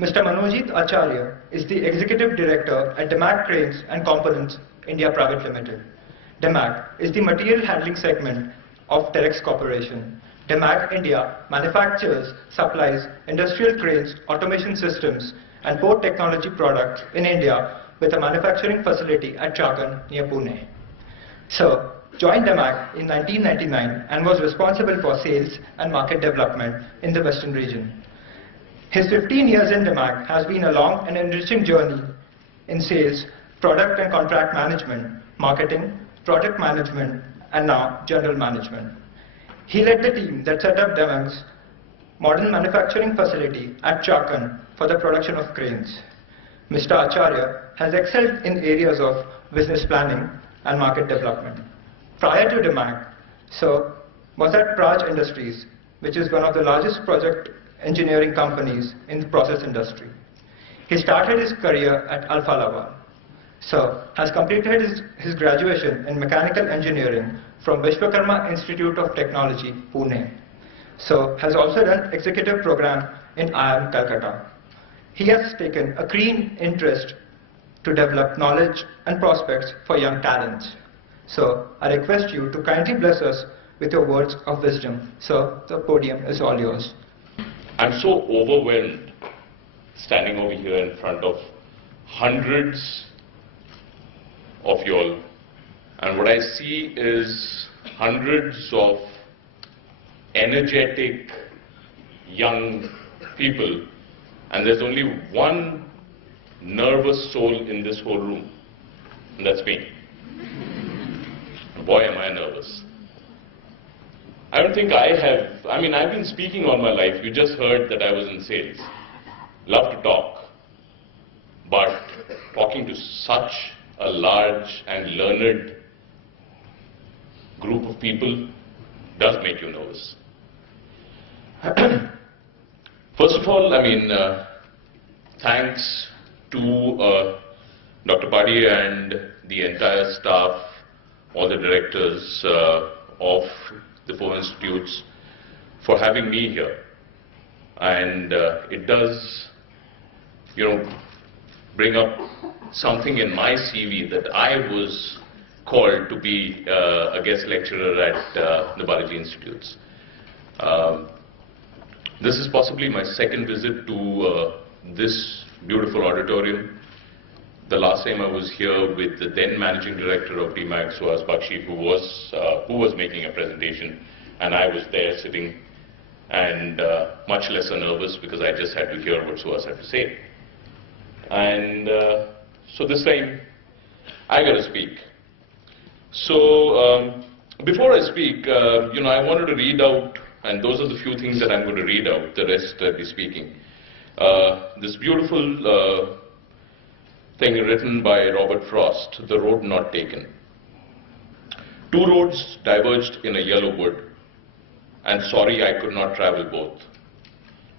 Mr. Manojit Acharya is the Executive Director at Demarg Cranes and Components India Private Limited. Demarg is the material handling segment of Terex Corporation. Demarg India manufactures, supplies industrial cranes, automation systems and port technology products in India with a manufacturing facility at Chakan near Pune. Sir joined Demarg in 1999 and was responsible for sales and market development in the Western region. His 15 years in Demarg has been a long and enriching journey in sales, product and contract management, marketing, project management, and now general management. He led the team that set up Demarg's modern manufacturing facility at Chakan for the production of cranes. Mr. Acharya has excelled in areas of business planning and market development. Prior to Demarg, Sir was at Praj Industries, which is one of the largest project engineering companies in the process industry. He started his career at Alfa Laval. Sir has completed his graduation in mechanical engineering from Vishwakarma Institute of Technology, Pune. Sir has also done executive program in IIM Calcutta. He has taken a keen interest to develop knowledge and prospects for young talents. Sir, I request you to kindly bless us with your words of wisdom. Sir, the podium is all yours. I'm so overwhelmed standing over here in front of hundreds of you all, and what I see is hundreds of energetic young people, and there's only one nervous soul in this whole room, and that's me. Boy, am I nervous. I don't think I have, I've been speaking all my life. You just heard that I was in sales. Love to talk. But talking to such a large and learned group of people does make you nervous. First of all, thanks to Dr. Padi and the entire staff, all the directors of the 4 institutes for having me here. And it does, bring up something in my CV that I was called to be a guest lecturer at the Balaji Institutes. This is possibly my second visit to this beautiful auditorium. The last time I was here with the then Managing Director of Demarg, Suhas Bakshi, who was making a presentation, and I was there sitting and much lesser nervous because I just had to hear what Suhas had to say. And so this time I got to speak. So before I speak, I wanted to read out, and those are the few things that I'm going to read out, the rest I'll be speaking. This beautiful thing written by Robert Frost, The Road Not Taken. 2 roads diverged in a yellow wood, and sorry I could not travel both.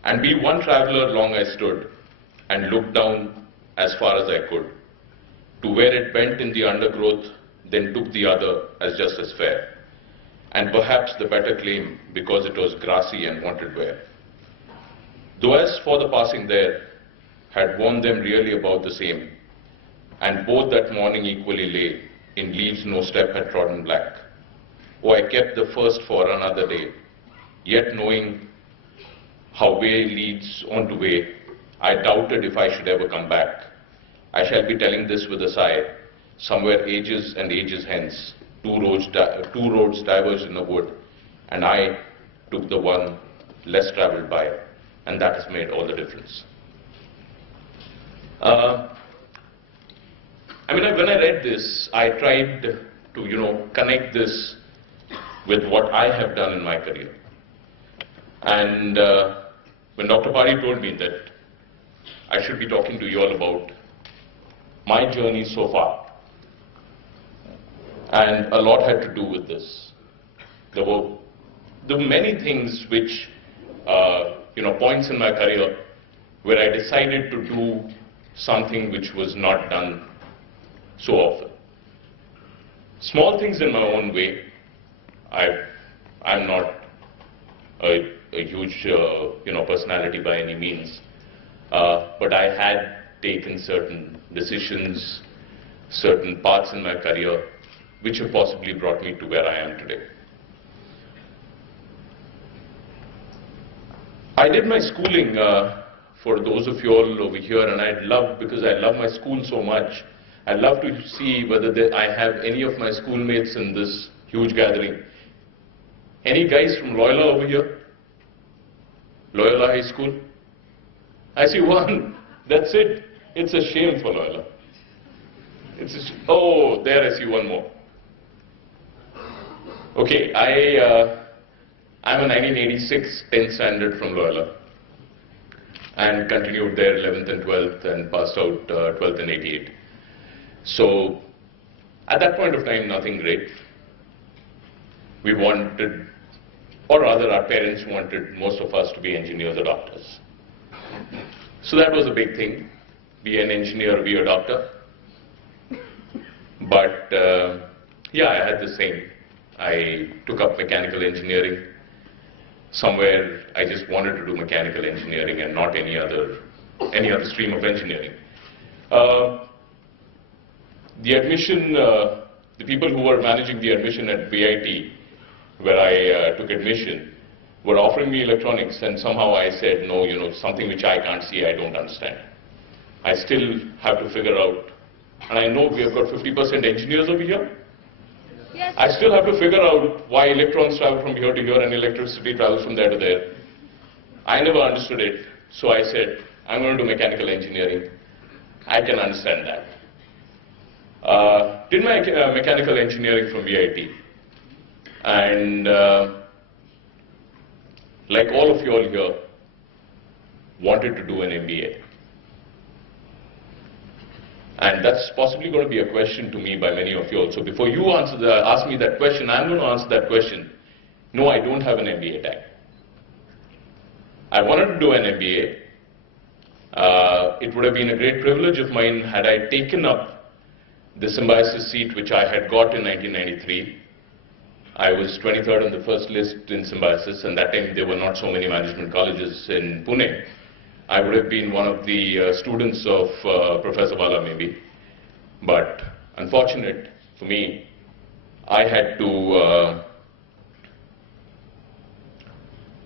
And be one traveller long I stood, and looked down as far as I could, to where it bent in the undergrowth, then took the other as just as fair, and perhaps the better claim because it was grassy and wanted wear. Though as for the passing there, had worn them really about the same, and both that morning equally lay, in leaves no step had trodden black. Oh, I kept the first for another day, yet knowing how way leads on to way, I doubted if I should ever come back. I shall be telling this with a sigh, somewhere ages and ages hence, 2 roads diverged in a wood, and I took the one less travelled by, and that has made all the difference. When I read this, I tried to, connect this with what I have done in my career. And when Dr. Padi told me that I should be talking to you all about my journey so far, and a lot had to do with this. There were many things which, points in my career where I decided to do something which was not done so often. Small things in my own way. I'm not a huge personality by any means, but I had taken certain decisions, certain paths in my career, which have possibly brought me to where I am today. I did my schooling, for those of you all over here, and because I love my school so much, I'd love to see whether I have any of my schoolmates in this huge gathering. Any guys from Loyola over here? Loyola High School? I see one. That's it. It's a shame for Loyola. Oh, there I see one more. Okay, I'm a 1986 10th standard from Loyola and continued there 11th and 12th and passed out 12th in 88. So at that point of time, nothing great. We wanted, or rather our parents wanted most of us to be engineers or doctors. So that was a big thing, be an engineer, be a doctor. But yeah, I had the same. I took up mechanical engineering. Somewhere I just wanted to do mechanical engineering and not any other stream of engineering. The admission, the people who were managing the admission at BIT, where I took admission, were offering me electronics, and somehow I said, no, you know, something which I can't see, I don't understand. I still have to figure out, and I know we have got 50% engineers over here. Yes. I still have to figure out why electrons travel from here to here and electricity travels from there to there. I never understood it, so I said, I'm going to do mechanical engineering. I can understand that. Did my mechanical engineering from BIT, and like all of you all here, wanted to do an MBA. And that's possibly going to be a question to me by many of you all. So before you ask me that question, I'm going to answer that question. No, I don't have an MBA tag. I wanted to do an MBA. It would have been a great privilege of mine had I taken up the symbiosis seat which I had got in 1993. I was 23rd on the first list in symbiosis, and that time there were not so many management colleges in Pune. I would have been one of the students of Professor Bala maybe, but unfortunate for me, I had to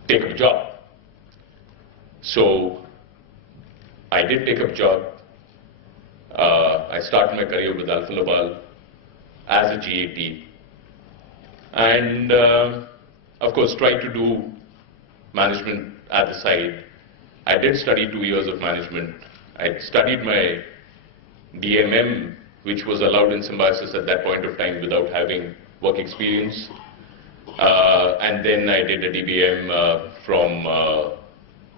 take up a job. So I did take up a job. I started my career with Alfa Laval as a GAT, and of course tried to do management at the side. I did study 2 years of management. I studied my DMM, which was allowed in symbiosis at that point of time without having work experience. And then I did a DBM from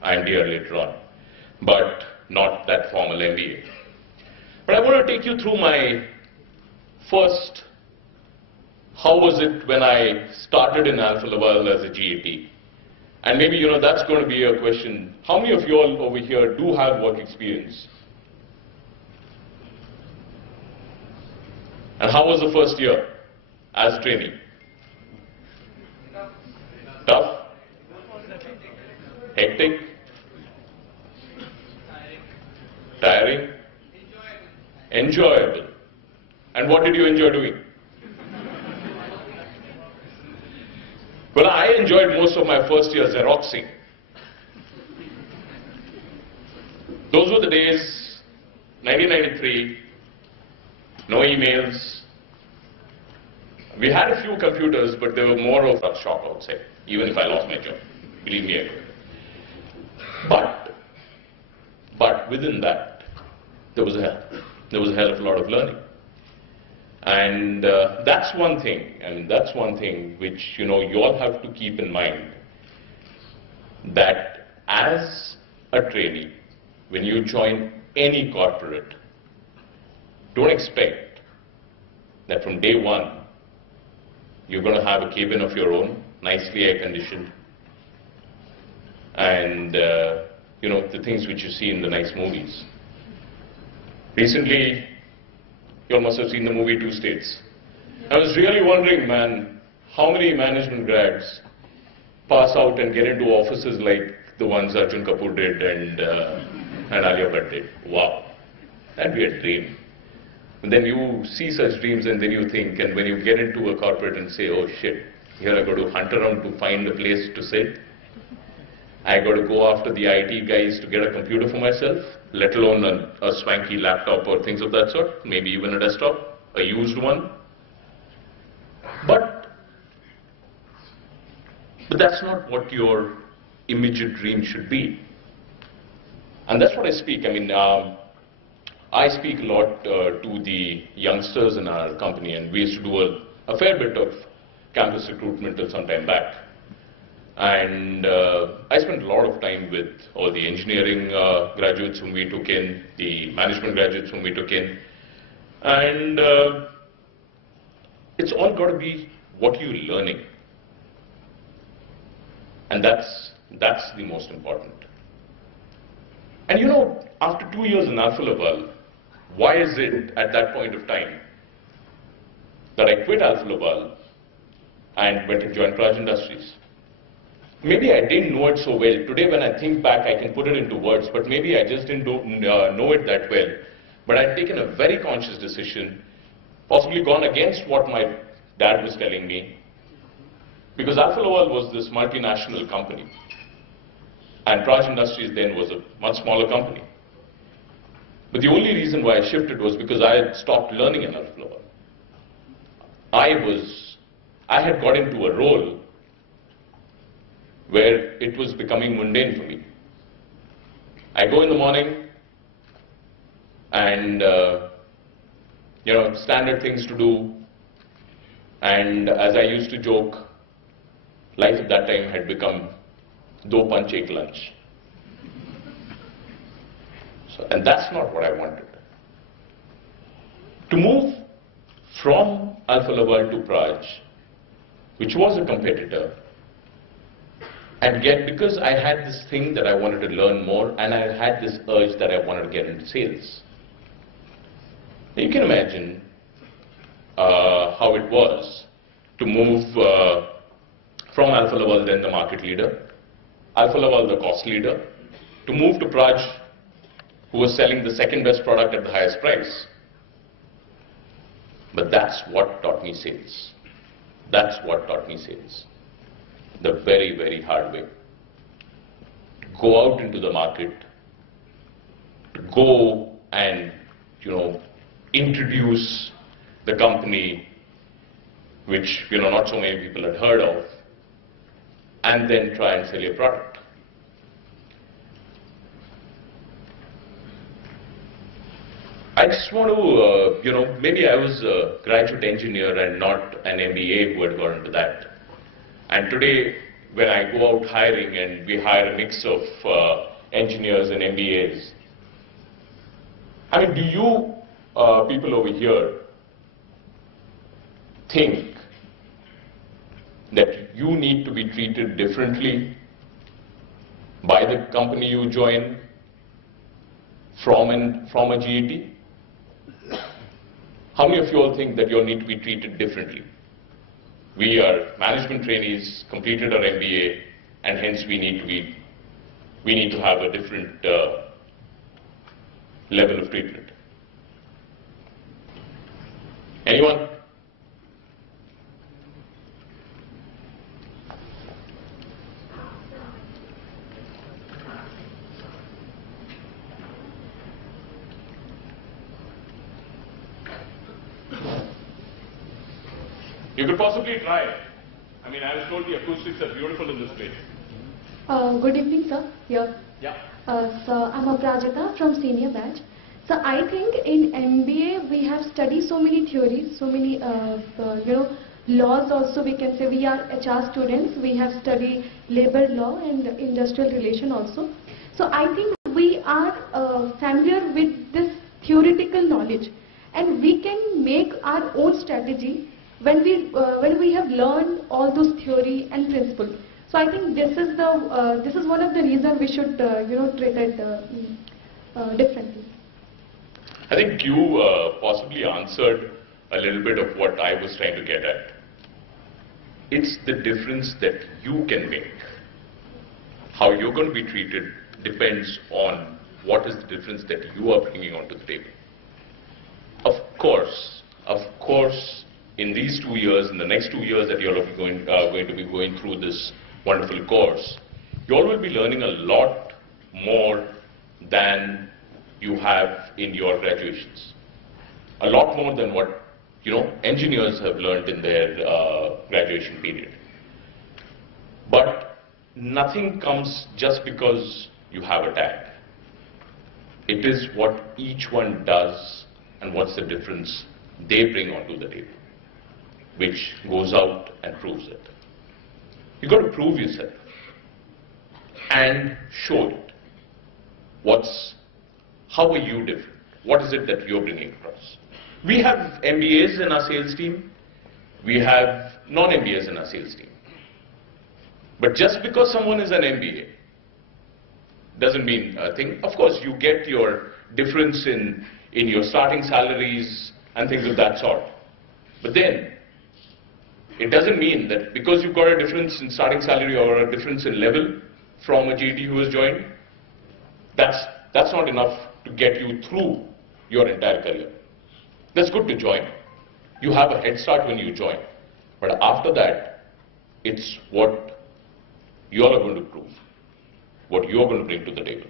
IMDR later on, but not that formal MBA. But I want to take you through my first, how was it when I started in Alfa Laval as a GAT? And maybe, you know, that's going to be a question. How many of you all over here do have work experience? And how was the first year as trainee? Tough? Hectic? Tiring? Enjoyable. And what did you enjoy doing? Well, I enjoyed most of my first year Xeroxing. Those were the days, 1993, no emails. We had a few computers, but they were more of a shock, I would say, even if I lost my job. Believe me, I could. But within that, there was a hell of a lot of learning. And that's one thing, that's one thing which, you know, you all have to keep in mind, that as a trainee, when you join any corporate, don't expect that from day one, you're going to have a cabin of your own, nicely air-conditioned, and, you know, the things which you see in the nice movies. Recently, you all must have seen the movie Two States. I was really wondering, man, how many management grads pass out and get into offices like the ones Arjun Kapoor did and and Alia Bhatt did. Wow, that'd be a dream. And then you see such dreams and then you think, and when you get into a corporate and say, oh shit, here I got to hunt around to find a place to sit. I got to go after the IT guys to get a computer for myself, let alone a swanky laptop or things of that sort, maybe even a desktop, a used one. But that's not what your immediate dream should be. And that's what I speak. I mean, I speak a lot to the youngsters in our company, and we used to do a fair bit of campus recruitment till some time back. And I spent a lot of time with all the engineering graduates whom we took in, the management graduates whom we took in. And it's all got to be what you're learning. And that's the most important. And you know, after 2 years in Alfa Laval, why is it at that point of time that I quit Alfa Laval and went to join Praj Industries? Maybe I didn't know it so well. Today when I think back, I can put it into words, but maybe I just didn't know it that well. But I'd taken a very conscious decision, possibly gone against what my dad was telling me, because Alfa Laval was this multinational company, and Praj Industries then was a much smaller company. But the only reason why I shifted was because I had stopped learning in Alfa Laval. I had got into a role where it was becoming mundane for me. I go in the morning and, you know, standard things to do, and as I used to joke, life at that time had become do punch ek lunch. So, and that's not what I wanted. To move from Alfa Laval to Praj, which was a competitor, and get, because I had this thing that I wanted to learn more, and I had this urge that I wanted to get into sales. Now you can imagine how it was to move from Alfa Laval, then the market leader, Alfa Laval, the cost leader, to move to Praj, who was selling the second best product at the highest price. But that's what taught me sales. That's what taught me sales. The very, very hard way. Go out into the market, to go and, you know, introduce the company, which, you know, not so many people had heard of, and then try and sell your product. I just want to, you know, maybe I was a graduate engineer and not an MBA who had gone into that. And today, when I go out hiring and we hire a mix of engineers and MBAs, I mean, do you people over here think that you need to be treated differently by the company you join from a GET? How many of you all think that you all need to be treated differently? We are management trainees, completed our MBA, and hence we need to have a different level of treatment. Anyone? You could possibly try. I mean, I was told the acoustics are beautiful in this place. Good evening, sir. Here. Yeah. So I'm Aprajita from senior batch. So I think in MBA we have studied so many theories, so many laws also. We can say we are HR students. We have studied labor law and industrial relation also. So I think we are familiar with this theoretical knowledge, and we can make our own strategy when we have learned all those theory and principles. So I think this is one of the reasons we should treat it differently. I think you possibly answered a little bit of what I was trying to get at. It's the difference that you can make. How you're going to be treated depends on what is the difference that you are bringing onto the table. Of course, in these 2 years, in the next 2 years that you all are going to be going through this wonderful course, you all will be learning a lot more than you have in your graduations. A lot more than what, engineers have learned in their graduation period. But nothing comes just because you have a tag. It is what each one does and what's the difference they bring onto the table, which goes out and proves it. You've got to prove yourself and show it. How are you different? What is it that you're bringing across? We have MBAs in our sales team. We have non-MBAs in our sales team. But just because someone is an MBA doesn't mean a thing. Of course, you get your difference in your starting salaries and things of that sort. But then, it doesn't mean that because you've got a difference in starting salary or a difference in level from a GT who has joined, that's not enough to get you through your entire career. That's good to join. You have a head start when you join. But after that, it's what you all are going to prove, what you're going to bring to the table.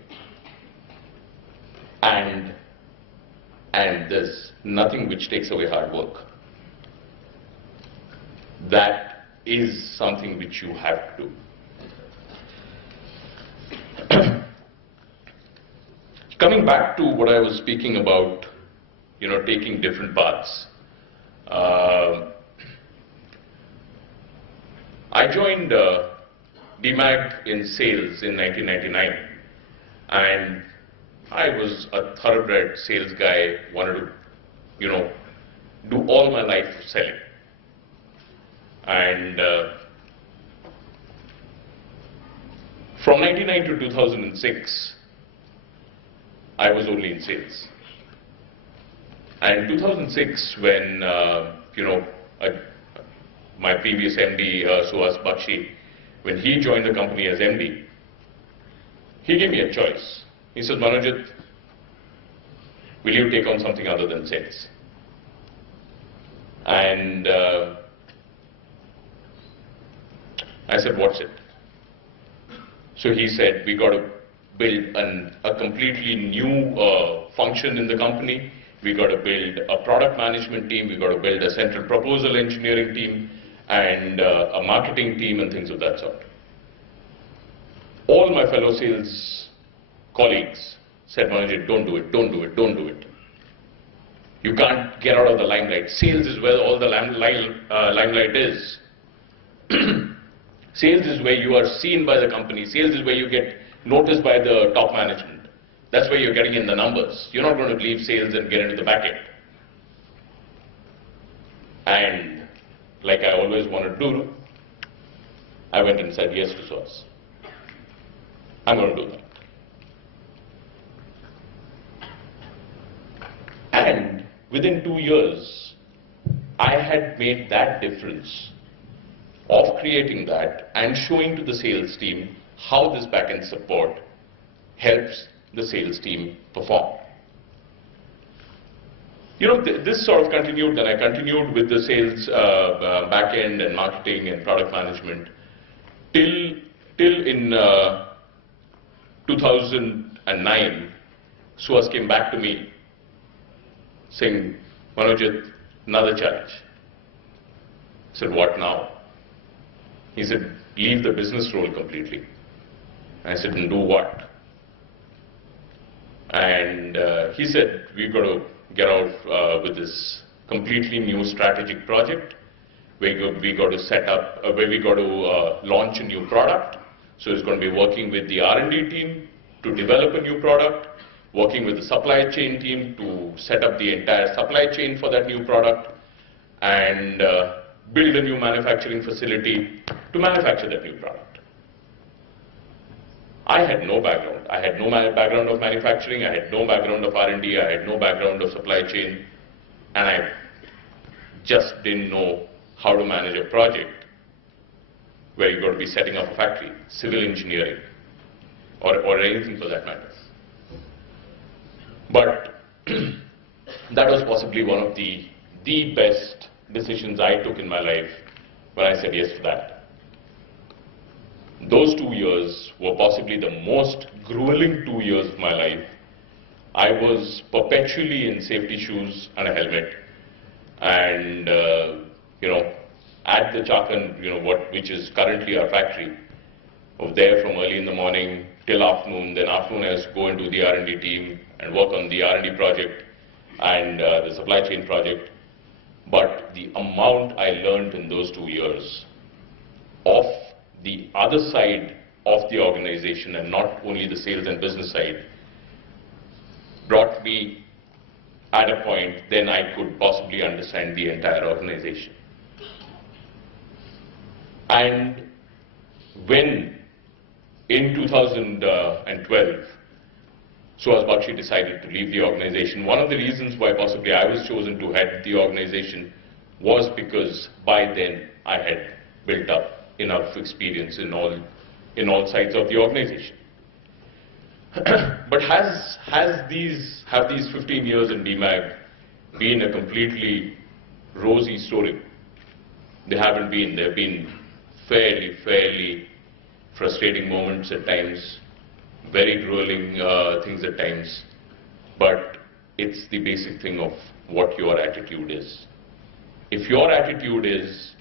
And there's nothing which takes away hard work. That is something which you have to do. Coming back to what I was speaking about, taking different paths. I joined Demarg in sales in 1999, and I was a thoroughbred sales guy, wanted to, do all my life selling. And from 1999 to 2006, I was only in sales. And 2006, when my previous MD, Suhas Bakshi, when he joined the company as MD, he gave me a choice. He said, Manojit, will you take on something other than sales? And I said, what's it? So he said, we got to build a completely new function in the company. We got to build a product management team. We got to build a central proposal engineering team and a marketing team and things of that sort. All my fellow sales colleagues said, Manojit, don't do it, don't do it, don't do it. You can't get out of the limelight. Sales is where all the limelight is. Sales is where you are seen by the company. Sales is where you get noticed by the top management. That's where you're getting in the numbers. You're not going to leave sales and get into the back end. And like I always wanted to do, I went and said yes to Suhas. I'm going to do that. And within 2 years, I had made that difference of creating that and showing to the sales team how this back-end support helps the sales team perform. This sort of continued, then I continued with the sales back-end and marketing and product management till in 2009, Suhas came back to me saying, Manojit, another challenge. I said, what now? He said, leave the business role completely. I said, and do what? And he said, we've got to get out with this completely new strategic project. We got to set up, where we got to launch a new product. So he's going to be working with the R&D team to develop a new product, working with the supply chain team to set up the entire supply chain for that new product, and build a new manufacturing facility to manufacture that new product. I had no background. I had no background of manufacturing, I had no background of R&D, I had no background of supply chain, and I just didn't know how to manage a project where you've got to be setting up a factory, civil engineering, or anything for that matter. that was possibly one of the best decisions I took in my life when I said yes to that. Those 2 years were possibly the most grueling 2 years of my life. I was perpetually in safety shoes and a helmet, and at the Chakan, which is currently our factory, I was there from early in the morning till afternoon. Then afternoon I was to go into the R&D team and work on the R&D project and the supply chain project. But the amount I learned in those 2 years of the other side of the organization, and not only the sales and business side, brought me at a point then I could possibly understand the entire organization. And when in 2012, Suhas Bakshi decided to leave the organization, one of the reasons why possibly I was chosen to head the organization was because by then I had built up enough experience in all sides of the organization. But have these 15 years in Demarg been a completely rosy story? They haven't been. There have been fairly frustrating moments at times, very grueling things at times, but it's the basic thing of what your attitude is. If your attitude is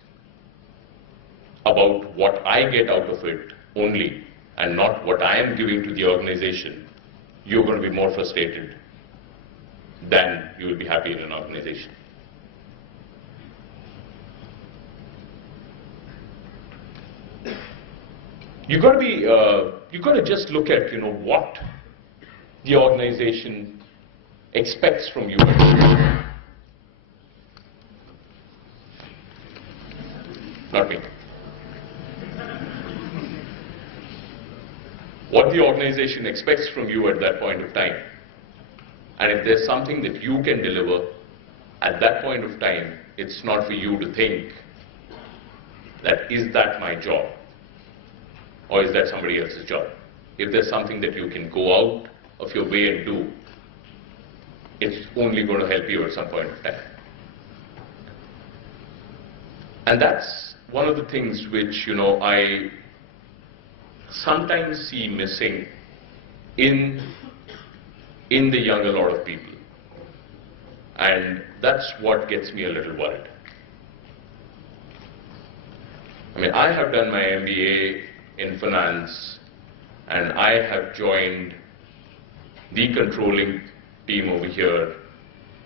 about what I get out of it only and not what I am giving to the organization, you're going to be more frustrated than you will be happy in an organization. You got to just look at what the organization expects from you. Not me. What the organization expects from you at that point of time. And if there's something that you can deliver at that point of time, it's not for you to think that is that my job or is that somebody else's job. If there's something that you can go out of your way and do, it's only going to help you at some point of time. And that's one of the things which I sometimes see missing in the younger lot of people, and that's what gets me a little worried. I mean, I have done my MBA in finance, and I have joined the controlling team over here,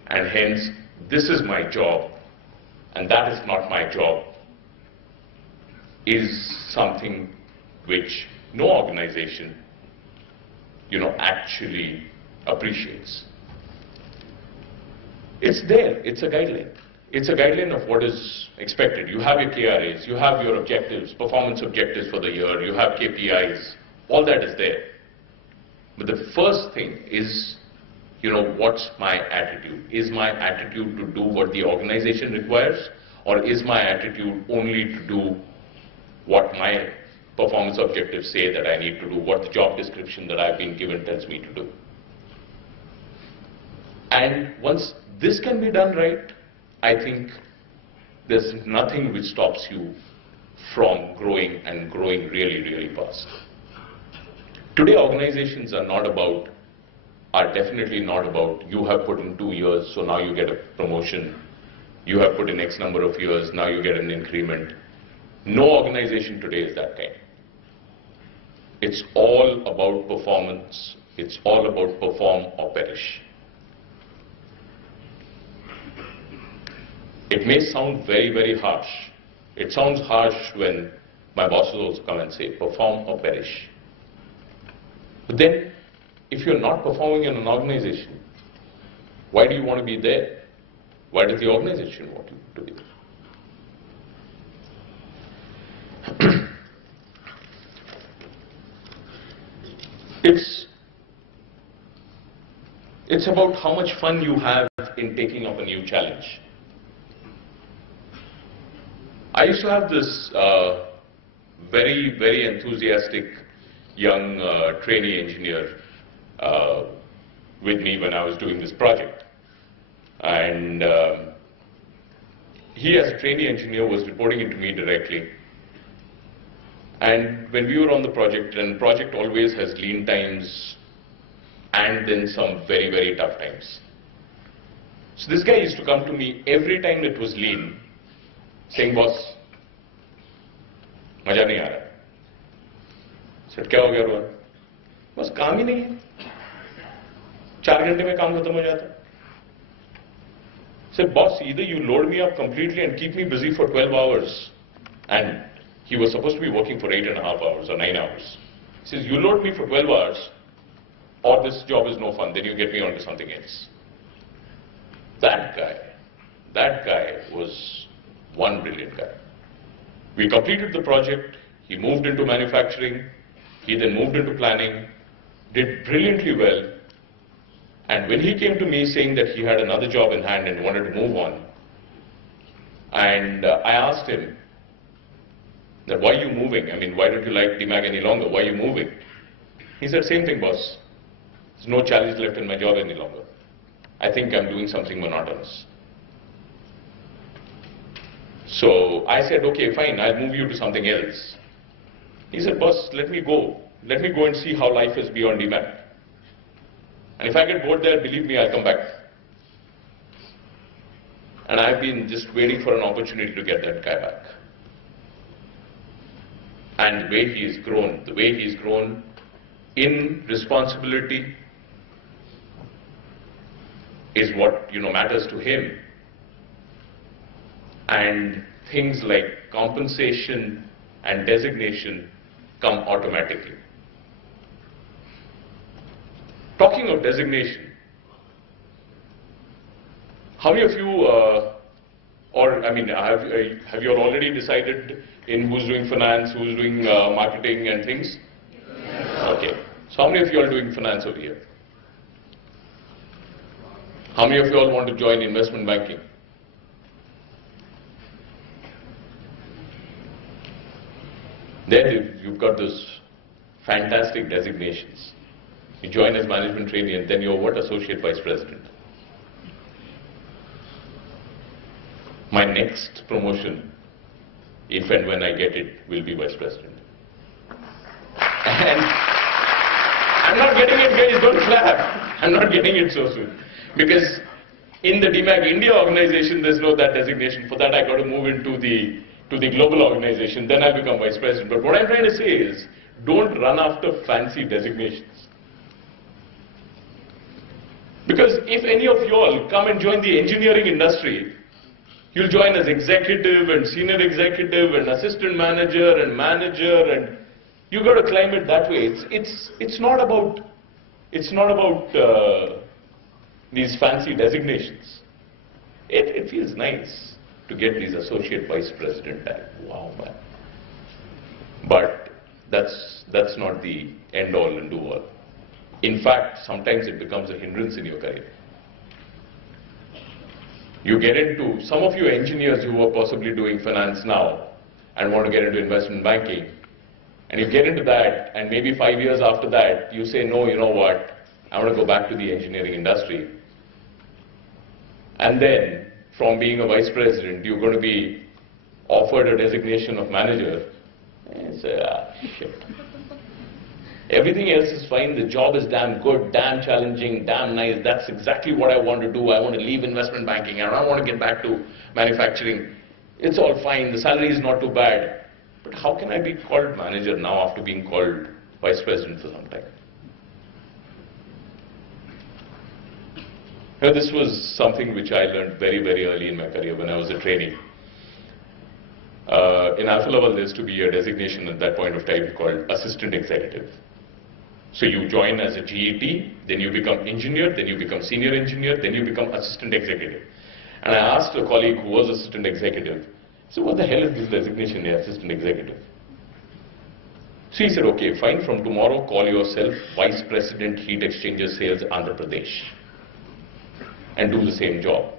and hence this is my job and that is not my job, is something which no organization actually appreciates. It's there, it's a guideline. It's a guideline of what is expected. You have your KRAs, you have your objectives, performance objectives for the year, you have KPIs, all that is there. But the first thing is, what's my attitude? Is my attitude to do what the organization requires, or is my attitude only to do what my performance objectives say that I need to do, what the job description that I've been given tells me to do? And once this can be done right, I think there's nothing which stops you from growing and growing really, really fast. Today, organizations are definitely not about you have put in 2 years, so now you get a promotion. You have put in X number of years, now you get an increment. No organization today is that kind. It's all about performance. It's all about perform or perish. It may sound very, very harsh. It sounds harsh when my bosses also come and say, perform or perish. But then, if you're not performing in an organization, why do you want to be there? Why does the organization want you to be there? It's about how much fun you have in taking up a new challenge. I used to have this very, very enthusiastic young trainee engineer with me when I was doing this project. And he, as a trainee engineer, was reporting into me directly. And when we were on the project, and the project always has lean times and then some very, very tough times. So this guy used to come to me every time it was lean, saying, boss, maja nahi aa raha. I said, kya ho gaya Rohan? Boss, kaam hi nahi hai. 4 घंटे में काम खत्म हो जाता है. I said, boss, either you load me up completely and keep me busy for 12 hours. And he was supposed to be working for 8.5 hours or 9 hours. He says, you load me for 12 hours, or this job is no fun, then you get me onto something else. That guy was one brilliant guy. We completed the project, he moved into manufacturing, he then moved into planning, did brilliantly well. And when he came to me saying that he had another job in hand and wanted to move on, and I asked him that, why are you moving? I mean, why don't you like Demarg any longer? Why are you moving? He said, same thing, boss. There's no challenge left in my job any longer. I think I'm doing something monotonous. So I said, okay, fine, I'll move you to something else. He said, boss, let me go. Let me go and see how life is beyond Demarg. And if I get bored there, believe me, I'll come back. And I've been just waiting for an opportunity to get that guy back. And the way he's grown in responsibility is what, matters to him. And things like compensation and designation come automatically. Talking of designation, how many of you, have you all already decided in who's doing finance, who's doing marketing and things? Okay. So how many of you are doing finance over here? How many of you all want to join investment banking? Then you've got those fantastic designations. You join as management trainee and then you're what? Associate Vice President. My next promotion, if and when I get it, will be Vice President. And I'm not getting it, guys, don't clap. I'm not getting it so soon. Because in the Demarg India organization, there's no that designation. For that, I got to move into the global organization, then I'll become Vice President. But what I'm trying to say is, don't run after fancy designations. Because if any of you all come and join the engineering industry, you'll join as executive and senior executive and assistant manager and you got to climb it that way. It's not about these fancy designations. It feels nice to get these associate vice president tag. Wow, man. But that's not the end all and do all. In fact, sometimes it becomes a hindrance in your career. You get into, some of you engineers who are possibly doing finance now and want to get into investment banking, and you get into that, and maybe 5 years after that, you say, no, you know what, I want to go back to the engineering industry. And then, from being a vice president, you're going to be offered a designation of manager. And you say, shit. Everything else is fine, the job is damn good, damn challenging, damn nice, that's exactly what I want to do. I want to leave investment banking, I don't want to get back to manufacturing. It's all fine, the salary is not too bad. But how can I be called manager now after being called vice president for some time? Now, this was something which I learned very, very early in my career when I was a trainee. In alpha level, there used to be a designation at that point of time called assistant executive. So you join as a GET, then you become engineer, then you become senior engineer, then you become assistant executive. And I asked a colleague who was assistant executive, so what the hell is this designation, assistant executive? So he said, okay, fine, from tomorrow call yourself Vice President Heat Exchanger Sales Andhra Pradesh and do the same job.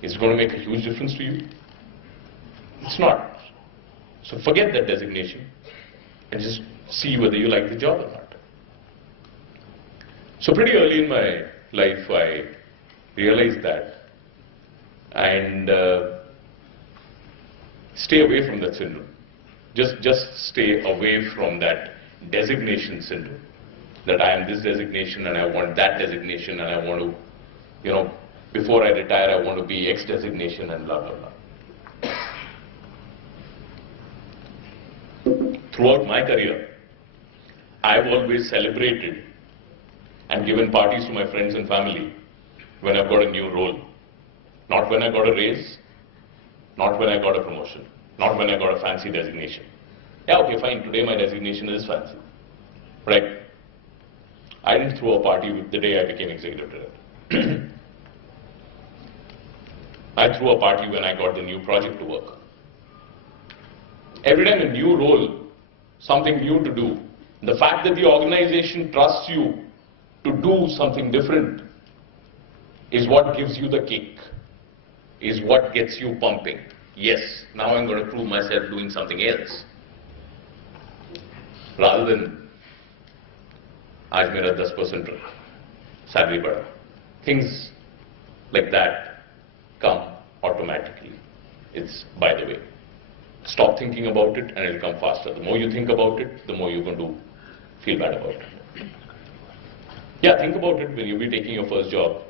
Is it going to make a huge difference to you? It's not. So forget that designation and just see whether you like the job or not. So pretty early in my life, I realize that, and stay away from that syndrome. Just stay away from that designation syndrome, that I am this designation and I want that designation and I want to, you know, before I retire I want to be X designation and blah, blah, blah. Throughout my career, I've always celebrated and given parties to my friends and family when I've got a new role. Not when I got a raise, not when I got a promotion, not when I got a fancy designation. Yeah, okay, fine, today my designation is fancy. But I didn't throw a party the day I became executive director. I threw a party when I got the new project to work. Every time a new role, something new to do, the fact that the organization trusts you to do something different is what gives you the kick, is what gets you pumping. Yes, now I'm going to prove myself doing something else. Rather than, aaj mera 10% salary bada. Things like that come automatically. It's by the way. Stop thinking about it and it'll come faster. The more you think about it, the more you're going to feel bad about it. Yeah, think about it when you'll be taking your first job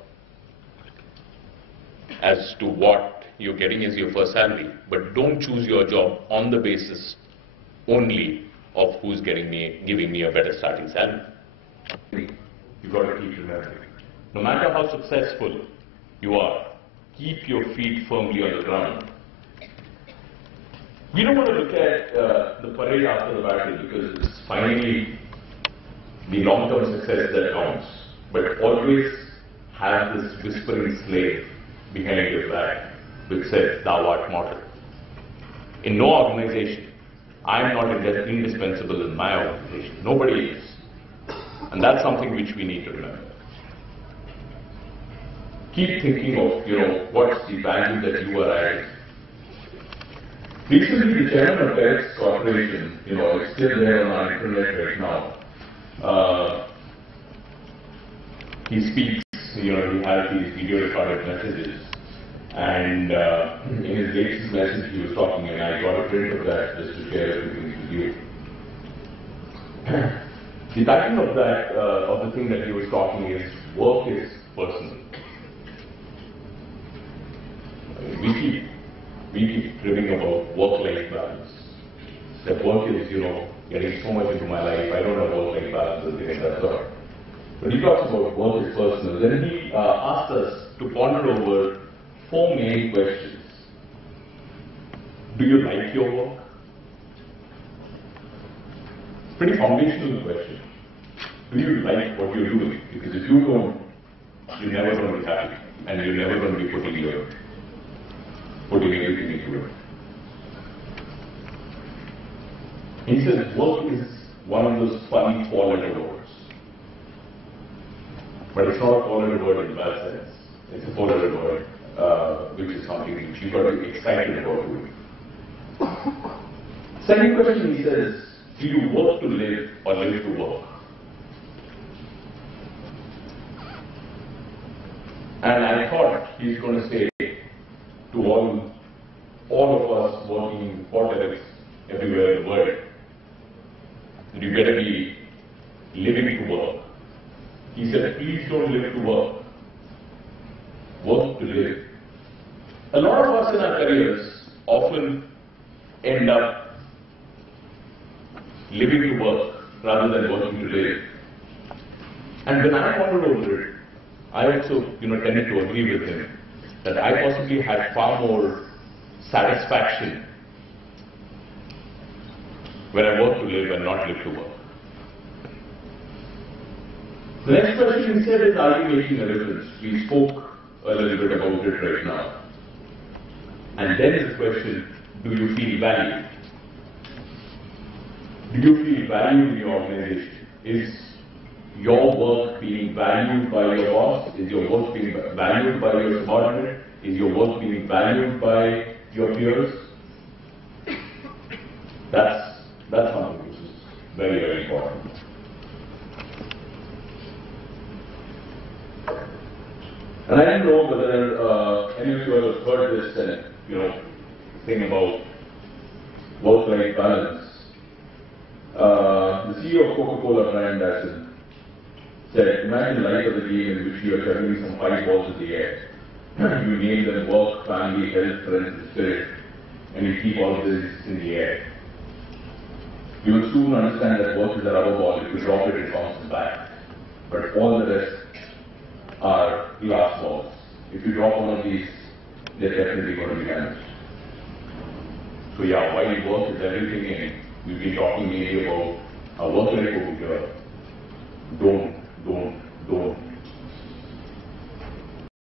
as to what you're getting as your first salary, but don't choose your job on the basis only of who's giving me a better starting salary. You've got to keep remembering. No matter how successful you are, keep your feet firmly on the ground. We don't want to look at the parade after the battle because it's finally the long-term success that counts. But always have this whispering slave behind your back which says, "Thou art mortal." In no organization, I am not indispensable in my organization. Nobody is. And that's something which we need to remember. Keep thinking of, what's the value that you are adding. Recently, the chairman of Derek's Corporation, it's still there on our internet right now. He speaks, he has these video recorded messages. And in his latest message, he was talking, and I got a print of that just to share everything with you. The title of that, of the thing that he was talking is, "Work is Personal." We keep dreaming about work-life balance. That work is, getting so much into my life, I don't have work-life balance and things like that. But he talks about work is personal. Then he asked us to ponder over 4 main questions. Do you like your work? Pretty foundational question. Do you like what you're doing? Because if you don't, you're never going to be happy and you're never going to be putting everything into it. He says work is one of those funny four-letter words. But it's not a four-letter word in the bad sense. It's a four-letter word, which is something which you've got to be excited about doing. Second question, he says, do you work to live or live to work? And I thought he's going to say to all of us working for Derek's everywhere in the world, that you better be living to work. He said, please don't live to work. Work to live. A lot of us in our careers often end up living to work rather than working to live. And when I pondered over it, I also, tended to agree with him that I possibly had far more satisfaction when I work to live and not live to work. The next question he said is, are you making a difference? We spoke a little bit about it right now. And then is the question, do you feel valued? Do you feel valued in your organization? Is your work being valued by your boss? Is your work being valued by your subordinate? Is your work being valued by your peers? That's something which is very, very important. And I don't know whether any of you have heard this, thing about work-life balance. The CEO of Coca-Cola, Brian Dyson, said, imagine life as a game in which you are juggling some 5 balls in the air. You name them work, family, health, friends, and spirit, and you keep all of this in the air. You will soon understand that work is a rubber ball. If you drop it, it bounces back. But all the rest are glass balls. If you drop one of these, they're definitely going to be damaged. So yeah, while work is everything in, we've been talking mainly about our work life over here. Don't